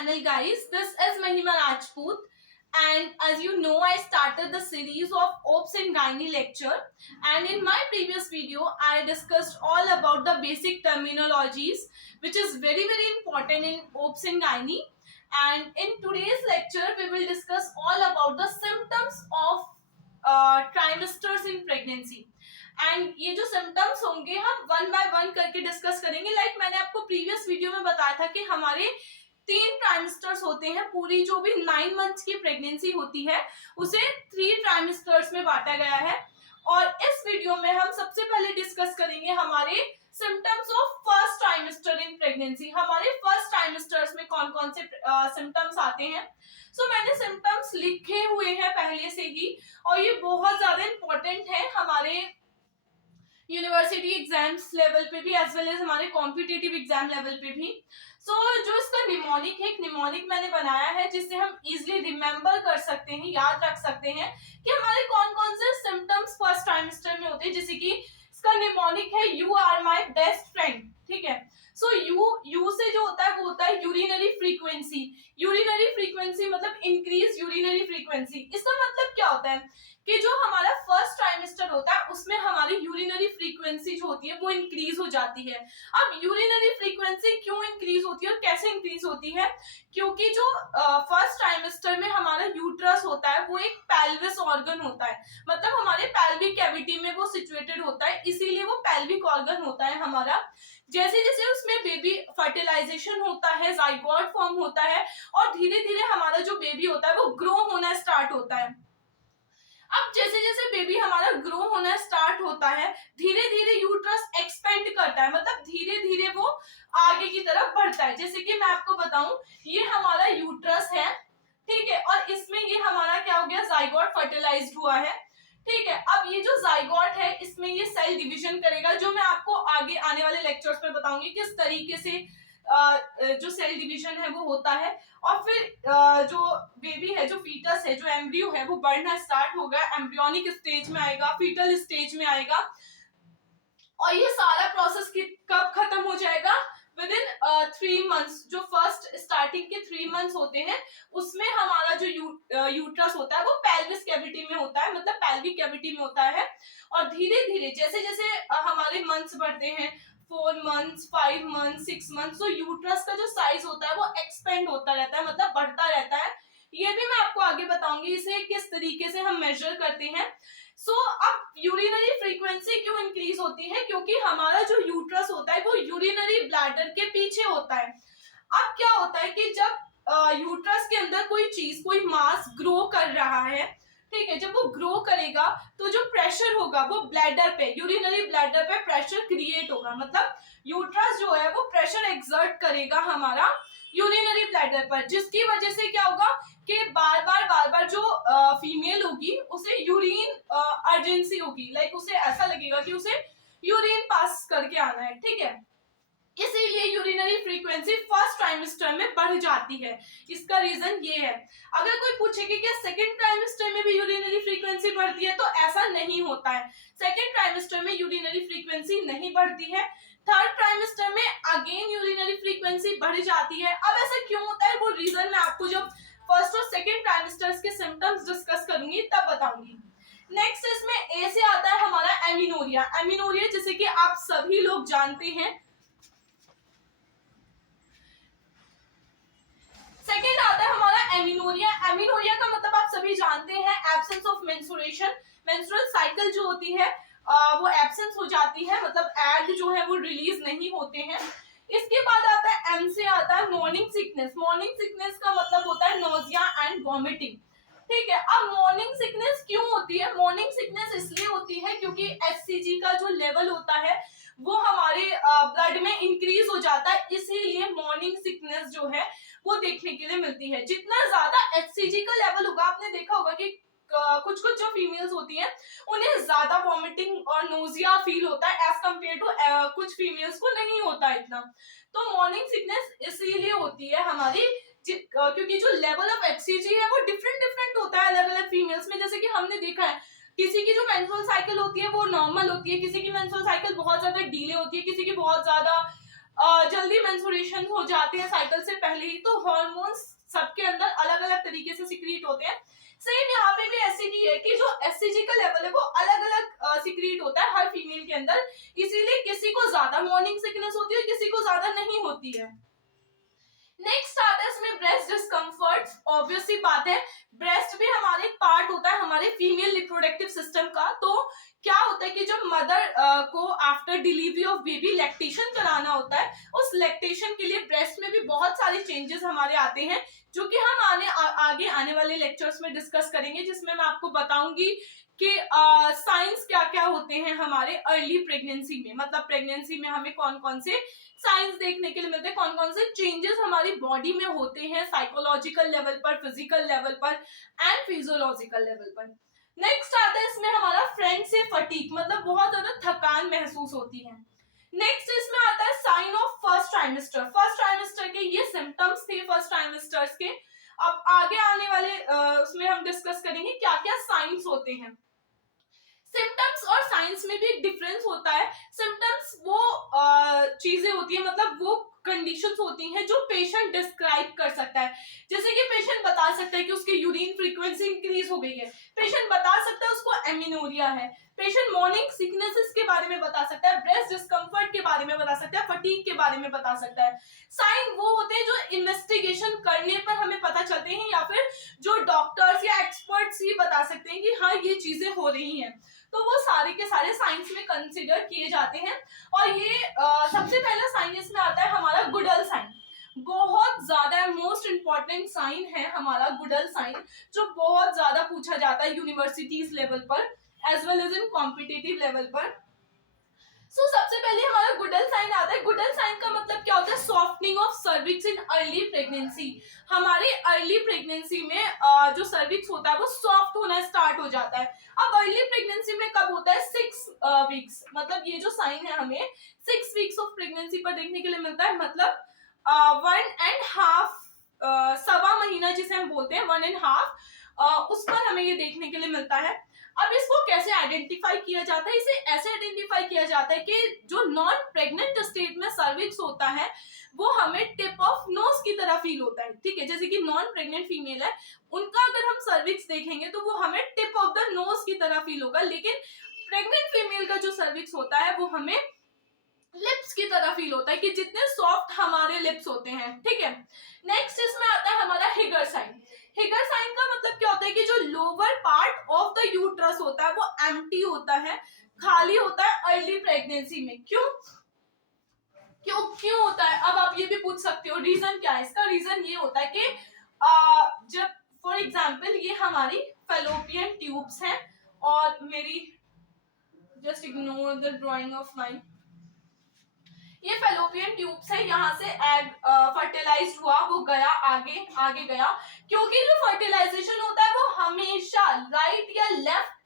channel, guys. This is Mahima Rajput, and as you know, I started the series of OBS and Gynae lecture, and in my previous video I discussed all about the basic terminologies which is very important in OBS and Gynae. And in today's lecture we will discuss all about the symptoms of trimesters in pregnancy. And ये जो symptoms होंगे हम one by one करके discuss करेंगे. Like मैंने आपको previous video में बताया था कि हमारे 3 ट्राइमेस्टर्स होते हैं. पूरी जो भी 9 मंथ्स की प्रेगनेंसी होती है उसे 3 ट्राइमेस्टर्स में बांटा गया है. और इस वीडियो में हम सबसे पहले डिस्कस करेंगे हमारे symptoms of first trimester in pregnancy. हमारे फर्स्ट ट्राइमेस्टर्स में कौन कौन से सिम्टम्स आते हैं. सो मैंने सिम्टम्स लिखे हुए हैं पहले से ही, और ये बहुत ज्यादा इंपॉर्टेंट है हमारे यूनिवर्सिटी एग्जाम्स लेवल पे भी एज वेल एज हमारे कॉम्पिटिटिव एग्जाम लेवल पे भी. सो जो इसका निमोनिक है, एक निमोनिक मैंने बनाया है जिससे हम इजिली रिमेम्बर कर सकते हैं, याद रख सकते हैं कि हमारे कौन कौन से सिम्टम्स फर्स्ट ट्राइमेस्टर में होते हैं. जैसे कि इसका निमोनिक है you are my best friend. ठीक है. सो यू से जो होता है वो होता है यूरिनरी फ्रीक्वेंसी. यूरिनरी फ्रीक्वेंसी मतलब इंक्रीज यूरिनरी फ्रीक्वेंसी. इसका मतलब क्या होता है कि जो हमारा फर्स्ट ट्राइमेस्टर होता है उसमें हमारी यूरिनरी फ्रीक्वेंसी जो होती है वो इंक्रीज हो जाती है. अब यूरिनरी फ्रीक्वेंसी क्यों इंक्रीज होती है और कैसे इंक्रीज होती है? क्योंकि जो फर्स्ट ट्राइमेस्टर में हमारा यूट्रस होता है वो एक पेल्विस ऑर्गन होता है, मतलब हमारे पेल्विक कैविटी में वो सिचुएटेड होता है, इसीलिए वो पेल्विक ऑर्गन होता है हमारा. जैसे जैसे उसमें बेबी फर्टिलाइजेशन होता है, जाइगोट फॉर्म होता है और धीरे धीरे हमारा जो बेबी होता है वो ग्रो होना स्टार्ट होता है. अब जैसे जैसे बेबी हमारा ग्रो होना स्टार्ट होता है धीरे धीरे यूट्रस एक्सपेंड करता है, मतलब धीरे धीरे वो आगे की तरफ बढ़ता है. जैसे कि मैं आपको बताऊं, ये हमारा यूट्रस है, ठीक है, और इसमें ये हमारा क्या हो गया, जाइगोट फर्टिलाइज्ड हुआ है. ठीक है. अब ये जो जाइगोट है इसमें ये सेल डिवीजन करेगा, जो मैं आपको आगे आने वाले लेक्चर्स में बताऊंगी किस तरीके से जो सेल डिवीजन है वो होता है. और फिर जो बेबी है, जो फीटस है, जो एम्ब्रियो है वो बढ़ना स्टार्ट होगा, एम्ब्रियोनिक स्टेज में आएगा, फीटल स्टेज में आएगा. और ये सारा प्रोसेस कब खत्म हो जाएगा? With in 3 months. जो फर्स्ट स्टार्टिंग के 3 मंथ्स होते हैं उसमें हमारा जो यूट्रस होता है वो पेल्विस कैविटी में होता है, मतलब पेल्विक कैविटी में होता है. और धीरे धीरे जैसे जैसे हमारे मंथ्स बढ़ते हैं, 4 मंथ्स, 5 मंथ्स, 6 मंथ्स, तो यूट्रस का जो साइज होता है वो एक्सपेंड होता रहता है, मतलब बढ़ता रहता है. ये भी मैं आपको आगे बताऊंगी इसे किस तरीके से हम मेजर करते हैं. सो अब यूरिनरी फ्रीक्वेंसी क्यों इंक्रीज होती है? क्योंकि हमारा जो यूट्रस होता है वो यूरिनरी ब्लैडर के पीछे होता है. अब क्या होता है कि जब यूट्रस के अंदर कोई चीज, कोई मास ग्रो कर रहा है, ठीक है, जब वो ग्रो करेगा तो जो प्रेशर होगा वो ब्लैडर पे, यूरिनरी ब्लैडर पे प्रेशर क्रिएट होगा, मतलब यूट्रस जो है वो प्रेशर एक्सर्ट करेगा हमारा यूरिनरी ब्लैडर पर, जिसकी वजह से क्या होगा कि बार बार जो फीमेल होगी उसे यूरिन अर्जेंसी होगी, लाइक उसे ऐसा लगेगा कि उसे यूरिन पास करके आना है. ठीक है. इसीलिए यूरिनरी फ्रीक्वेंसी फर्स्ट ट्राइमेस्टर में बढ़ जाती है. इसका रीजन ये है. अगर कोई पूछे कि क्या सेकंड ट्राइमेस्टर में भी यूरिनरी फ्रीक्वेंसी बढ़ती है, तो ऐसा नहीं होता है. सेकंड ट्राइमेस्टर में यूरिनरी फ्रीक्वेंसी नहीं बढ़ती है. थर्ड ट्राइमेस्टर में अगेन यूरिनरी फ्रीक्वेंसी बढ़ जाती है. अब ऐसा क्यों होता है वो रीजन मैं आपको जब फर्स्ट और सेकंड ट्राइमेस्टर्स के सिम्टम्स डिस्कस करूंगी तब बताऊंगी. नेक्स्ट इसमें ए से आता है हमारा एमिनोरिया. एमिनोरिया जैसे कि आप सभी लोग जानते हैं. सेकेंड आता है हमारा एमिनोरिया. एमिनोरिया का मतलब आप सभी जानते हैं absence of menstruation. Menstrual cycle जो होती है वो एब्सेंस हो जाती है, मतलब एग जो है वो रिलीज नहीं होते हैं. इसके बाद आता है एम से आता है मॉर्निंग सिकनेस. मॉर्निंग सिकनेस का मतलब होता है नोजिया एंड वॉमिटिंग. ठीक है. अब मॉर्निंग सिकनेस क्यों होती है? मॉर्निंग सिकनेस इसलिए होती है क्योंकि एचसीजी का जो लेवल होता है वो हमारे ब्लड में इंक्रीज हो जाता है, इसीलिए मॉर्निंग सिकनेस जो है वो देखने के लिए मिलती है. जितना ज्यादा एचसीजी का लेवल होगा, आपने देखा होगा कि कुछ कुछ जो फीमेल्स होती हैं उन्हें ज्यादा वॉमिटिंग और नोजिया फील होता है एज कम्पेयर टू कुछ फीमेल्स को नहीं होता इतना. तो मॉर्निंग सिकनेस इसीलिए होती है हमारी क्योंकि जो लेवल ऑफ एचसीजी है वो डिफरेंट होता है अलग अलग फीमेल्स में. जैसे कि हमने देखा है किसी की जो मेंस्ट्रुअल साइकिल होती है वो नॉर्मल होती है, किसी की मेंस्ट्रुअल साइकिल बहुत ज्यादा डीले होती है, किसी की बहुत ज्यादा जल्दी मेंस्ट्रुएशन हो जाते हैं साइकिल से पहले ही, तो हॉर्मोन्स सबके अंदर अलग अलग तरीके से सिक्रीट होते हैं। सेम यहाँ पे भी ऐसे ही है कि जो एससीजी का लेवल है वो अलग अलग सिक्रीट होता है हर फीमेल के अंदर, इसीलिए किसी को ज्यादा मॉर्निंग सिकनेस होती है, किसी को ज्यादा नहीं होती है। नेक्स्ट आता है इसमें ब्रेस्ट डिस्कम्फर्ट। ऑब्वियस सी बात है, ब्रेस्ट भी हमारे पार्ट होता है हमारे फीमेल रिप्रोडक्टिव सिस्टम का। तो क्या होता है कि जब मदर को after delivery of baby lactation कराना होता है, उस लैक्टेशन के लिए ब्रेस्ट में भी बहुत सारे चेंजेस हमारे आते हैं, जो कि हम आगे आने वाले लेक्चर्स में डिस्कस करेंगे, जिसमें मैं आपको बताऊंगी कि साइंस क्या क्या होते हैं हमारे अर्ली प्रेगनेंसी में, मतलब प्रेगनेंसी में हमें कौन कौन से साइंस देखने के लिए मिलते हैं, कौन कौन से चेंजेस हमारी बॉडी में होते हैं साइकोलॉजिकल लेवल पर, फिजिकल लेवल पर एंड फिजियोलॉजिकल लेवल पर। नेक्स्ट आता है इसमें हमारा फ्रेंड से फटीग, मतलब बहुत ज्यादा थकान महसूस होती है। नेक्स्ट इसमें आता है sign of first trimester. First trimester के ये सिम्टम्स थे फर्स्ट ट्राइमेस्टर्स के। अब आगे आने वाले उसमें हम डिस्कस करेंगे क्या क्या साइंस होते हैं। सिम्टम्स और साइंस में भी एक डिफरेंस होता है। सिम्टम्स वो चीजें होती है, मतलब वो कंडीशंस होती हैं जो पेशेंट डिस्क्राइब कर सकता है। जैसे कि पेशेंट बता सकता है कि उसकी यूरिन फ्रीक्वेंसी इंक्रीज हो गई है, पेशेंट बता सकता है उसको एमिनोरिया है, पेशेंट मॉर्निंग सिकनेसेस के बारे में बता सकता है, ब्रेस्ट डिस्कम्फर्ट के बारे में बता सकता है, फटीग के बारे में बता सकता है। साइन वो होते हैं जो इन्वेस्टिगेशन करने पर हमें पता चलते हैं, या फिर जो डॉक्टर्स या एक्सपर्ट्स ही बता सकते हैं कि हाँ ये चीजें हो रही हैं, तो वो सारे के सारे साइंस में कंसीडर किए जाते हैं। और ये सबसे पहला साइन इसमें आता है हमारा गुडल साइन। बहुत ज्यादा मोस्ट इंपॉर्टेंट साइन है हमारा गुडल साइन, जो बहुत ज्यादा पूछा जाता है यूनिवर्सिटीज लेवल पर as well as in competitive level पर। सबसे पहले हमारा गुडल साइन आता है। गुडल साइन का मतलब क्या होता है? Softening of cervix in early pregnancy. हमारे अर्ली प्रेगनेंसी में जो सर्विक्स होता है वो सॉफ्ट होना स्टार्ट हो जाता है। अब अर्ली प्रेगनेंसी में कब होता है? 6 वीक्स, मतलब ये जो साइन है हमें 6 वीक्स ऑफ प्रेगनेंसी पर देखने के लिए मिलता है, मतलब 1.5 सवा महीना जिसे हम बोलते हैं 1.5, उस पर हमें ये देखने के लिए मिलता है। अब इसको कैसे आइडेंटिफाई किया जाता है? इसे ऐसे आइडेंटिफाई किया जाता है कि जो नॉन प्रेग्नेंट स्टेट में सर्विक्स होता है वो हमें टिप ऑफ नोज की तरह फील होता है, ठीक है। जैसे कि नॉन प्रेग्नेंट फीमेल है, उनका अगर हम सर्विक्स देखेंगे तो वो हमें टिप ऑफ द नोज की तरह फील होगा, लेकिन प्रेग्नेंट फीमेल का जो सर्विक्स होता है वो हमें लिप्स की तरह फील होता है, कि जितने सॉफ्ट हमारे लिप्स होते हैं, ठीक है। नेक्स्ट इसमें आता है हमारा हिगर साइन। हिगर साइन का मतलब क्या होता है कि जो lower part of the uterus होता है वो एम्प्टी होता है, खाली होता है अर्ली प्रेगनेंसी में। क्यों क्यों होता है? अब आप ये भी पूछ सकते हो रीजन क्या है इसका। रीजन ये होता है कि जब फॉर एग्जांपल ये हमारी फैलोपियन ट्यूब्स हैं, और मेरी just ignore the drying of mine, ये फैलोपियन ट्यूब्स है, यहाँ से एग फर्टिलाइज्ड हुआ, वो गया आगे गया, क्योंकि जो फर्टिलाइजेशन होता है वो हमेशा राइट या left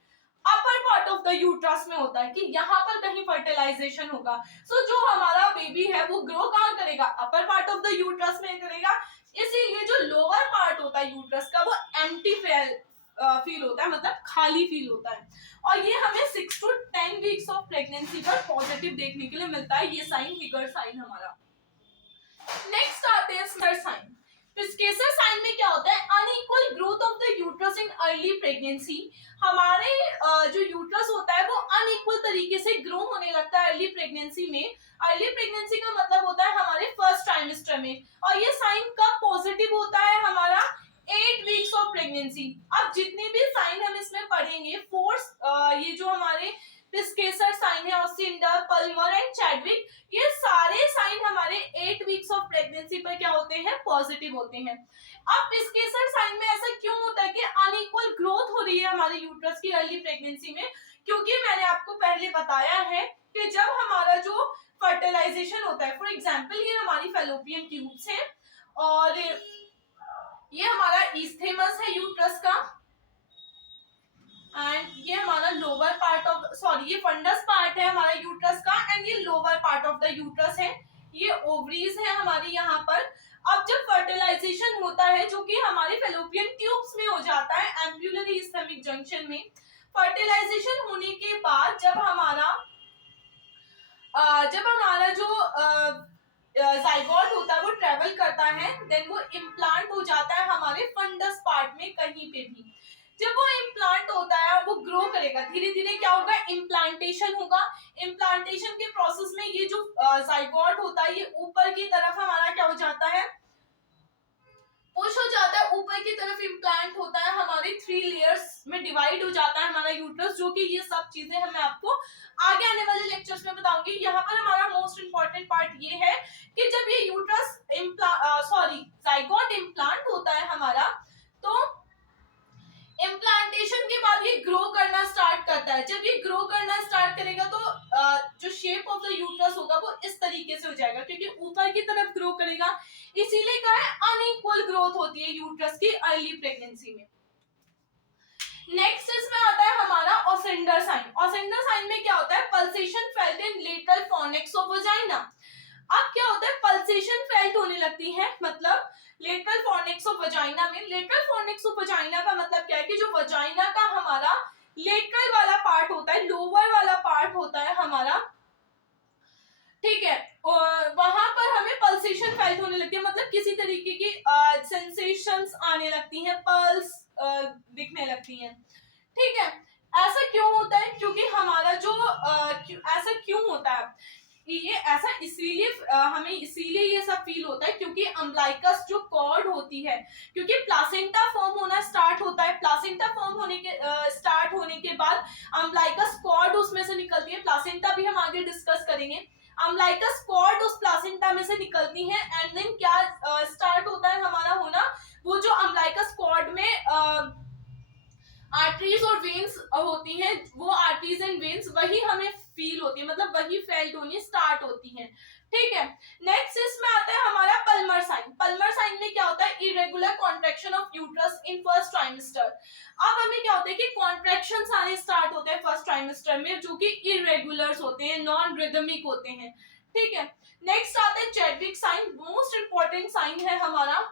upper part of the uterus में होता है, कि यहाँ पर कहीं फर्टिलाइजेशन होगा। जो हमारा बेबी है वो ग्रो कहाँ करेगा? Upper part of the uterus में करेगा। इसीलिए जो लोअर पार्ट होता है यूट्रस का वो एम्प्टी फील होता है, मतलब खाली फील होता है। और ये हमें 6 to 10 वीक्स ऑफ प्रेगनेंसी पर पॉजिटिव देखने के लिए मिलता है, ये साइन हिगर साइन हमारा। नेक्स्ट आते हैं स्मर साइन। पिस्केसर साइन में क्या होता है? Unequal growth of the uterus in early pregnancy. हमारे जो यूट्रस होता है वो अनइक्वल तरीके से ग्रो होने लगता है अर्ली प्रेगनेंसी में। अर्ली प्रेगनेंसी का मतलब होता है हमारे फर्स्ट ट्राइमेस्टर में, और ये साइन कब पॉजिटिव होता है? हमारा 8 वीक्स ऑफ प्रेगनेंसी। अब जितने भी साइन हम इसमें पढ़ेंगे, फोर्स ये जो हमारे पिस्केसर साइन है, ओसिंडर, पल्मर एंड चैडविक, ये सारे साइन हमारे 8 वीक्स ऑफ प्रेगनेंसी पर क्या होते हैं? पॉजिटिव होते हैं। अब पिस्केसर साइन में ऐसा क्यों होता है कि अनइक्वल ग्रोथ हो रही है हमारे यूट्रस की अर्ली प्रेगनेंसी में? क्योंकि मैंने आपको पहले बताया है कि जब हमारा जो फर्टिलाइजेशन होता है, फॉर एग्जाम्पल ये हमारी फैलोपियन ट्यूब्स है, और ये हमारा ईस्थेमस है यूट्रस का, एंड ये हमारा लोअर पार्ट ऑफ, सॉरी ये फंडस पार्ट है हमारा यूट्रस का, एंड ये lower part of the uterus है, ये ओवरीज है हमारी यहाँ पर। अब जब फर्टिलाइजेशन होता है, जो कि हमारे फैलोपियन ट्यूब्स में हो जाता है एम्ब्यूलरी इस्थेमिक जंक्शन में, फर्टिलाइजेशन होने के बाद जब हमारा जो जाइगोट होता है वो ट्रेवल जाता है देन वो इम्प्लांट हो जाता है हमारे फंडस पार्ट में कहीं पे भी। जब वो इम्प्लांट होता है वो ग्रो करेगा, धीरे धीरे क्या होगा, इम्प्लांटेशन होगा। इम्प्लांटेशन के प्रोसेस में ये जो जाइगोट होता है ये ऊपर की तरफ हमारा क्या हो जाता है, पुश हो जाता है, ऊपर की तरफ इम्प्लांट होता है, हमारे 3 लेयर्स में डिवाइड हो जाता है हमारा यूट्रस, जो कि ये सब चीजें मैं आपको आगे आने वाले लेक्चर्स में बताऊंगी। यहाँ पर हमारा मोस्ट इंपॉर्टेंट पार्ट ये है कि जब ये यूट्रस जाइगोट इम्प्लांट होता है हमारा, तो इम्प्लांटेशन के बाद ये ग्रो करना स्टार्ट करता है। जब ये ग्रो करना स्टार्ट करेगा तो जो शेप ऑफ द यूट्रस होगा वो इस तरीके से हो जाएगा, क्योंकि ऊपर की तरफ ग्रो करेगा, इसीलिए क्या है, अनइक्वल ग्रोथ होती है यूट्रस की अर्ली प्रेगनेंसी में। नेक्स्ट इसमें आता है हमारा ओसेंडर साइन। ओसेंडर साइन में क्या होता है, pulsation felt in lateral fornix of vagina. अब क्या होता है, पल्सेशन फेल्ट होने लगती है, मतलब लेटरल फॉर्निक्स ऑफ वजाइना में। लेटरल फॉर्निक्स ऑफ वजाइना का मतलब क्या है कि जो वजाइना का हमारा लेटरल वाला पार्ट होता है, लोअर वाला पार्ट होता है हमारा, ठीक है, वहां पर हमें पल्सेशन फेल्ट होने लगती है, मतलब किसी तरीके की सेंसेशंस आने लगती हैं, पल्स दिखने लगती हैं, ठीक है। ऐसा क्यों होता है, क्योंकि हमारा जो ऐसा क्यों होता है, ये ऐसा इसीलिए हमें इसीलिए ये सब फील होता है क्योंकि अम्बलाइकस जो कॉर्ड होती है, क्योंकि प्लासेंटा फॉर्म होना स्टार्ट होता है, प्लासेंटा फॉर्म होने के स्टार्ट होने के बाद अम्बलाइकस कॉर्ड उसमें से निकलती है। प्लासेंटा भी हम आगे डिस्कस करेंगे। अम्बलाइकस कॉर्ड उस प्लासेंटा में से निकलती है एंड देन क्या स्टार्ट होता है हमारा होना, वो जो अम्बलाइकस कॉर्ड में आर्टरीज और वेन्स होती हैं, वो आर्टरीज एंड वेन्स वही हमें फील होती है, मतलब वही फेल्ट होनी स्टार्ट होती हैं, ठीक है। नेक्स्ट इसमें आता है हमारा पल्मर साइन। पल्मर साइन में क्या होता है, irregular contraction of uterus in first trimester. अब हमें क्या होता है कि कॉन्ट्रैक्शंस आने स्टार्ट होते हैं फर्स्ट ट्राइमेस्टर में, जो कि इरेगुलर्स होते हैं, नॉन रिदमिक होते हैं, ठीक है। नेक्स्ट आता है Chadwick sign, most important sign है हमारा।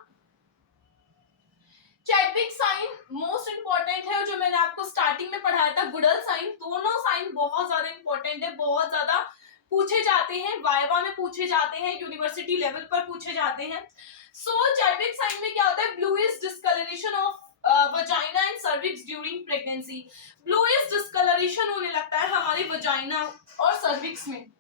चैडविक साइन मोस्ट इंपॉर्टेंट है, जो मैंने आपको स्टार्टिंग में पढ़ाया था गुडल साइन। दोनों साइन बहुत ज्यादा इंपॉर्टेंट है, बहुत ज्यादा पूछे जाते हैं, वाइवा में पूछे जाते हैं, यूनिवर्सिटी लेवल पर पूछे जाते हैं। सो चैडविक साइन में क्या होता है, bluish discoloration of vagina and cervix during pregnancy. Bluish discoloration होने लगता है हमारी वजाइना और सर्विक्स में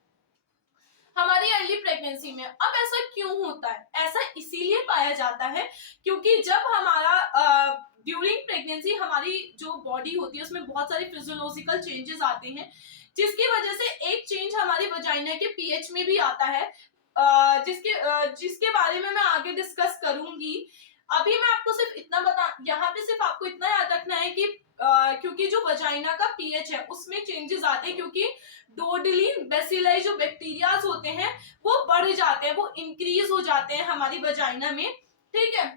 हमारी अर्ली प्रेगनेंसी में। अब ऐसा क्यों होता है, ऐसा इसीलिए पाया जाता है क्योंकि जब हमारा ड्यूरिंग प्रेगनेंसी हमारी जो बॉडी होती है उसमें बहुत सारे फिजियोलॉजिकल चेंजेस आते हैं, जिसकी वजह से एक चेंज हमारी वजाइना के पीएच में भी आता है, जिसके बारे में मैं आगे डिस्कस करूंगी। अभी मैं आपको सिर्फ इतना यहाँ पे सिर्फ आपको इतना याद रखना है कि क्योंकि जो वजाइना का पीएच है उसमें चेंजेस आते हैं, क्योंकि डोडलिन बेसिलाई जो बैक्टीरियाज होते हैं वो बढ़ जाते हैं, वो इंक्रीज हो जाते हैं हमारी वजाइना में, ठीक है,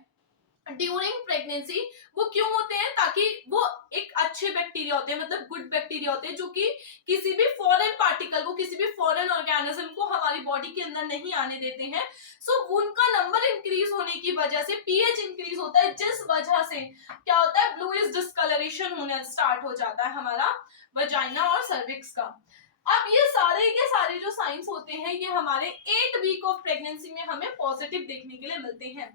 ड्यूरिंग प्रेगनेंसी। वो क्यों होते हैं, ताकि वो एक अच्छे बैक्टीरिया होते हैं, मतलब गुड बैक्टीरिया होते हैं, जो कि किसी भी फॉरेन पार्टिकल को, किसी भी फॉरेन ऑर्गेनिज्म को हमारी बॉडी के अंदर नहीं आने देते हैं। सो उनका नंबर इंक्रीज होने की वजह से पीएच इंक्रीज होता है, जिस वजह से क्या होता है, ब्लूइश डिस्कलरेशन होने स्टार्ट हो जाता है हमारा वजाइना और सर्विक्स का। अब ये सारे के सारे जो साइंस होते हैं ये हमारे 8 वीक ऑफ प्रेगनेंसी में हमें पॉजिटिव देखने के लिए मिलते हैं।